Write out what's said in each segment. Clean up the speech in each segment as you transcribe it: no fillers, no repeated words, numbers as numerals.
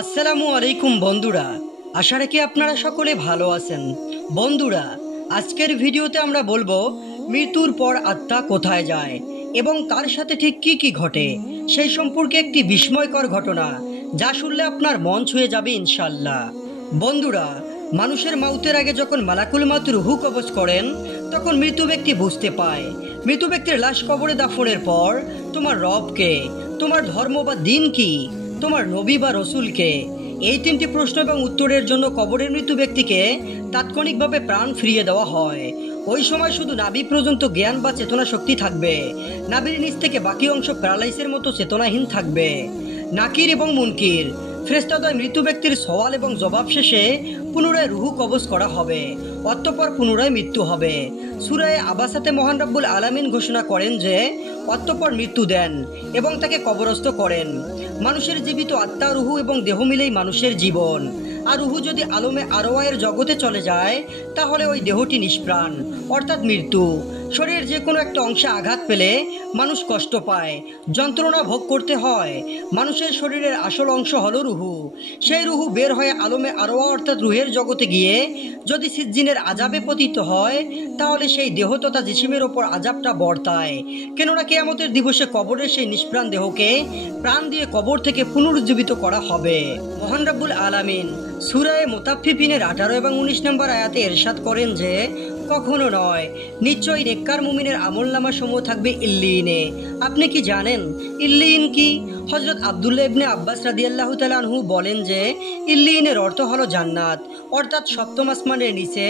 আসসালামু আলাইকুম বন্ধুরা, আশা রাখি আপনারা সকলে ভালো আছেন। বন্ধুরা, আজকের ভিডিওতে আমরা বলবো মৃত্যুর পর আত্মা কোথায় যায় এবং তার সাথে ঠিক কি কি ঘটে সেই সম্পর্কে একটি বিস্ময়কর ঘটনা, যা শুনলে আপনার মন ছুঁয়ে যাবে ইনশাল্লাহ। বন্ধুরা, মানুষের মাউতের আগে যখন মালাকুল মাউত রুহু কবজ করেন, তখন মৃত ব্যক্তি বুঝতে পায় মৃত ব্যক্তির লাশ কবরে দাফনের পর তোমার রবকে, তোমার ধর্ম বা দিন কি, তোমার নবী বা রসুলকে। এই তিনটি প্রশ্ন এবং উত্তরের জন্য কবরের মৃত ব্যক্তিকে তাৎক্ষণিকভাবে প্রাণ ফিরিয়ে দেওয়া হয়। ওই সময় শুধু নাভি পর্যন্ত জ্ঞান বা চেতনা শক্তি থাকবে। নাভির নিচ থেকে বাকি অংশ প্যারালাইসের মতো চেতনাহীন থাকবে। নাকির এবং মুনকির ফেরেশতাদ্বয় মৃত ব্যক্তির সওয়াল এবং জবাব শেষে পুনরায় রুহু কবজ করা হবে, অতঃপর পুনরায় মৃত্যু হবে। সূরা আবাসাতে মহান রব্বুল আলামিন ঘোষণা করেন যে অতঃপর মৃত্যু দেন এবং তাকে কবরস্থ করেন। মানুষের জীবিত আত্মা, রুহু এবং দেহ মিলেই মানুষের জীবন। আর রুহু যদি আলমে আরওয়াহের জগতে চলে যায়, তাহলে ওই দেহটি নিষ্প্রাণ, অর্থাৎ মৃত্যু। শরীরের যে কোনো একটা অংশে আঘাত পেলে মানুষ কষ্ট পায়, যন্ত্রণা ভোগ করতে হয়। মানুষের শরীরের আসল অংশ হলো রুহু। সেই রুহু বের হয়ে আলমে আরওয়াহ অর্থাৎ রুহের জগতে গিয়ে যদি সিজ্জিনের আযাবে পতিত হয়, তাহলে সেই দেহ তথা জিসিমের ওপর আযাবটা বর্তায়। কেননা কিয়ামতের দিবসে কবরের সেই নিষ্প্রাণ দেহকে প্রাণ দিয়ে কবর থেকে পুনরুজ্জীবিত করা হবে। মহান রব্বুল আলামিন সূরা মুতাফফিফিনের 18 এবং 19 নম্বর আয়াতে ইরশাদ করেন যে কখনো নয়, নিশ্চয়ই নেককার মুমিনের আমলনামা সমূহ থাকবে ইল্লিয়িনে। আপনি কি জানেন ইল্লিয়িন কি? হযরত আব্দুল্লাহ ইবনে আব্বাস রাদিয়াল্লাহু তাআলা আনহু বলেন যে ইল্লিয়িনের অর্থ হলো জান্নাত, অর্থাৎ সপ্তম আসমানের নিচে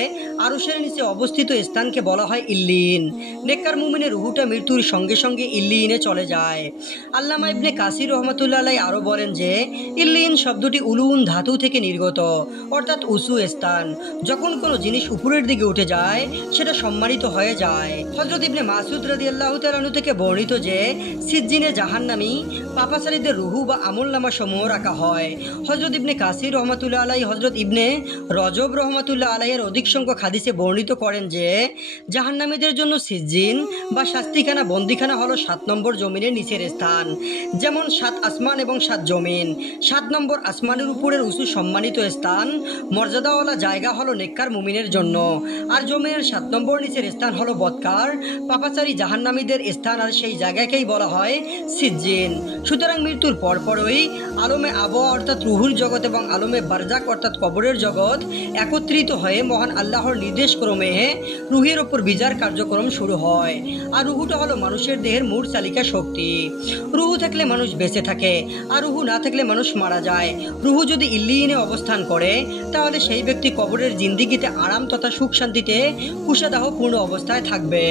আরশের নিচে অবস্থিত স্থানকে বলা হয় ইল্লিয়িন। নেককার মুমিনের রুহুটা মৃত্যুর সঙ্গে সঙ্গে ইল্লিয়িনে চলে যায়। আল্লামা ইবনে কাসির রহমাতুল্লাহ আলাইহি আরও বলেন যে ইল্লিয়িন শব্দটি উলুন ধাতু থেকে নির্গত, অর্থাৎ উঁচু স্থান। যখন কোনো জিনিস উপরের দিকে উঠে যায়, সেটা সম্মানিত হয়ে যায়। হযরত ইবনে মাসউদ রাদিয়াল্লাহু তাআলা আনহু থেকে বর্ণিত যে সিজ্জিনে জাহান্নামী পাপাচারীদের রুহু বা আমলনামা সমূহ রাখা হয়। হযরত ইবনে কাসির রহমাতুল্লাহ আলাইহি হযরত ইবনে রজব রহমাতুল্লাহ আলাইহির অধিক সংখ্যক হাদিসে বর্ণিত করেন যে জাহান্নামীদের জন্য সিজ্জিন বা শাস্তিখানা বন্দিখানা হলো 7 নম্বর জমিনের নিচের স্থান। যেমন 7 আসমান এবং 7 জমিন। 7 নম্বর আসমানের উপরের উঁচু সম্মানিত স্থান, মর্যাদাওয়ালা জায়গা হলো নেককার মুমিনের জন্য। আর জমিনের 7 নম্বর নিচের স্থান হলো বদকার পাপাচারী জাহান্নামীদের স্থান, আর সেই জায়গাকেই বলা হয় সিজ্জিন। সুতরাং মৃত্যুর পরপরই আলমে আবওয়া অর্থাৎ রুহুর জগৎ এবং আলমে বারজাক অর্থাৎ কবরের জগৎ একত্রিত হয়ে মহান আল্লাহর নির্দেশ ক্রমে রুহের ওপর বিচার কার্যক্রম শুরু হয়। আর রুহুটা হলো মানুষের দেহের মূল চালিকা শক্তি। রুহু থাকলে মানুষ বেঁচে থাকে, আর রুহু না থাকলে মানুষ মারা যায়। রুহু যদি ইল্লিয়িনে অবস্থান করে, তাহলে সেই ব্যক্তি কবরের জিন্দিগিতে আরাম তথা সুখ শান্তিতে কুশাদাহপূর্ণ অবস্থায় থাকবে।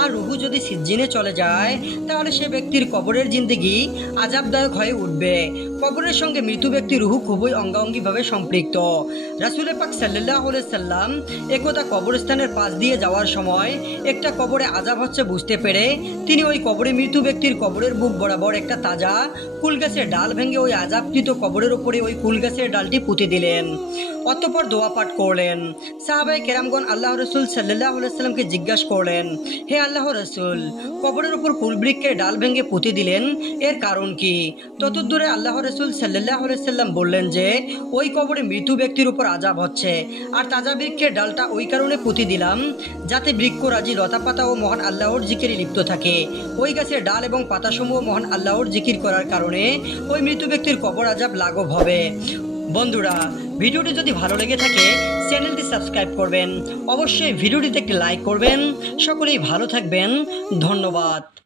আর রুহু যদি সিজ্জিনে চলে যায়, তাহলে সে ব্যক্তির কবরের জিন্দিগি আযাবদায়ক হয়ে উঠবে। কবরের সঙ্গে মৃত ব্যক্তির রুহু খুবই অঙ্গাঙ্গিভাবে সম্পৃক্ত। রাসূল পাক সাল্লাল্লাহু আলাইহি সাল্লাম একদা কবরস্থানের পাশ দিয়ে যাওয়ার সময় একটা কবরে আযাব হচ্ছে বুঝতে পেরে তিনি ওই কবরে মৃত ব্যক্তির কবরের বুক বরাবর একটা তাজা কুল গাছের ডাল ভেঙে ওই আযাবকৃত কবরের উপরে ওই কুল গাছের ডালটি পুঁতে দিলেন। অতঃপর দোয়া পাঠ করলেন। সাহাবায়ে কেরামগণ আল্লাহ রাসূল সাল্লাল্লাহু আলাইহি সাল্লামকে জিজ্ঞাসা করলেন, হে আল্লাহ রাসূল, কবরের উপর কুলবৃক্ষের ডাল ভেঙে পুঁতে দিলেন, এর কারণ কি? ততদূরে আল্লাহ রাসূল সাল্লাল্লাহু আলাইহি সাল্লাম বললেন যে ওই কবরে মৃত ব্যক্তির উপর আযাব হচ্ছে, আর তাজা বৃক্ষের ডালটা ওই কারণে পুঁতে দিলাম যাতে বৃক্ষরাজি লতাপাতা ও মহান আল্লাহর জিকিরে লিপ্ত থাকে। ওই গাছের ডাল এবং পাতাসমূহ মহান আল্লাহর জিকির করার কারণে ওই মৃত ব্যক্তির কবর আযাব লাঘব হবে। বন্ধুরা, ভিডিওটি যদি ভালো লেগে থাকে চ্যানেলটি সাবস্ক্রাইব করবেন, অবশ্যই ভিডিওটিতে একটি লাইক করবেন। সকলেই ভালো থাকবেন। ধন্যবাদ।